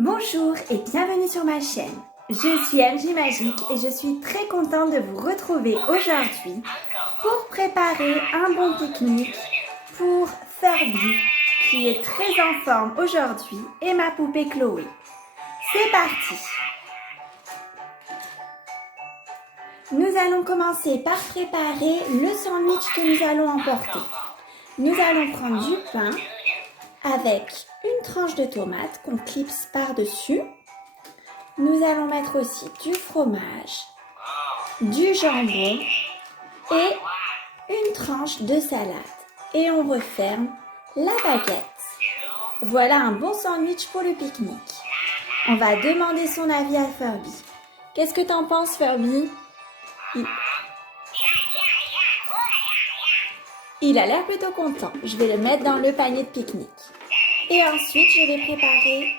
Bonjour et bienvenue sur ma chaîne. Je suis MJ Magique et je suis très contente de vous retrouver aujourd'hui pour préparer un bon pique-nique pour Furby qui est très en forme aujourd'hui et ma poupée Chloé. C'est parti! Nous allons commencer par préparer le sandwich que nous allons emporter. Nous allons prendre du pain avec une tranche de tomate qu'on clipse par-dessus. Nous allons mettre aussi du fromage, du jambon et une tranche de salade. Et on referme la baguette. Voilà un bon sandwich pour le pique-nique. On va demander son avis à Furby. Qu'est-ce que t'en penses, Furby? Il a l'air plutôt content. Je vais le mettre dans le panier de pique-nique. Et ensuite, je vais préparer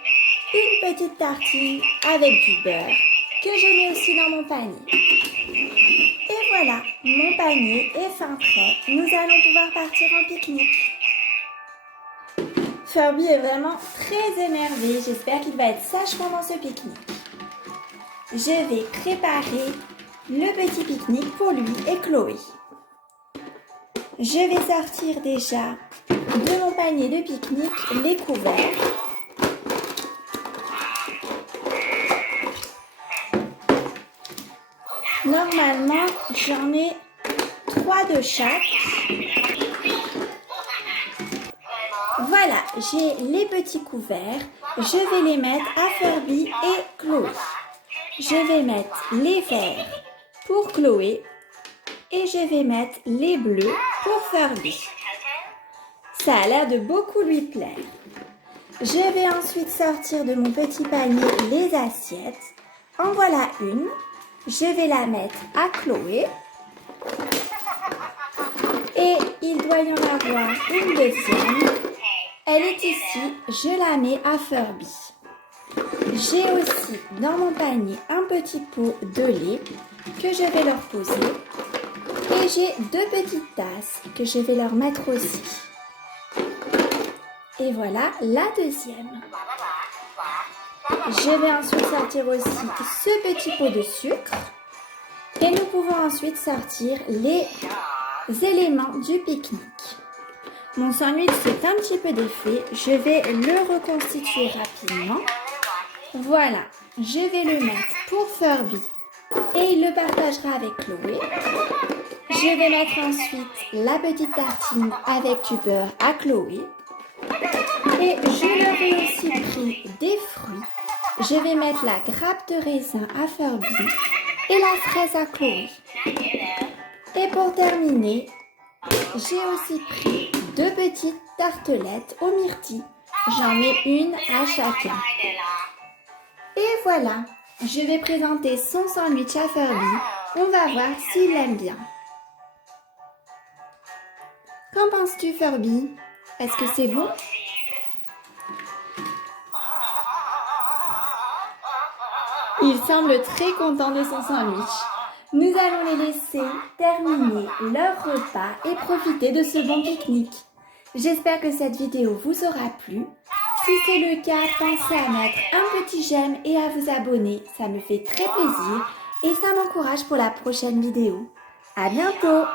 une petite tartine avec du beurre que je mets aussi dans mon panier. Et voilà, mon panier est fin prêt. Nous allons pouvoir partir en pique-nique. Furby est vraiment très énervé. J'espère qu'il va être sage pendant ce pique-nique. Je vais préparer le petit pique-nique pour lui et Chloé. Je vais sortir déjà de mon panier de pique-nique les couverts. Normalement, j'en ai 3 de chaque. Voilà, j'ai les petits couverts. Je vais les mettre à Furby et Chloé. Je vais mettre les verts pour Chloé et je vais mettre les bleus pour Furby. Ça a l'air de beaucoup lui plaire. Je vais ensuite sortir de mon petit panier les assiettes. En voilà une. Je vais la mettre à Chloé. Et il doit y en avoir une deuxième. Elle est ici. Je la mets à Furby. J'ai aussi dans mon panier un petit pot de lait que je vais leur poser. Et j'ai 2 petites tasses que je vais leur mettre aussi. Et voilà la deuxième. Je vais ensuite sortir aussi ce petit pot de sucre. Et nous pouvons ensuite sortir les éléments du pique-nique. Mon sandwich s'est un petit peu défait. Je vais le reconstituer rapidement. Voilà, je vais le mettre pour Furby. Et il le partagera avec Chloé. Je vais mettre ensuite la petite tartine avec du beurre à Chloé. Et je leur ai aussi pris des fruits. Je vais mettre la grappe de raisin à Furby et la fraise à Chloé. Et pour terminer, j'ai aussi pris 2 petites tartelettes aux myrtilles. J'en mets une à chacun. Et voilà, je vais présenter son sandwich à Furby. On va voir s'il l'aime bien. Qu'en penses-tu, Furby? Est-ce que c'est bon? Il semble très content de son sandwich. Nous allons les laisser terminer leur repas et profiter de ce bon pique-nique. J'espère que cette vidéo vous aura plu. Si c'est le cas, pensez à mettre un petit j'aime et à vous abonner. Ça me fait très plaisir et ça m'encourage pour la prochaine vidéo. À bientôt!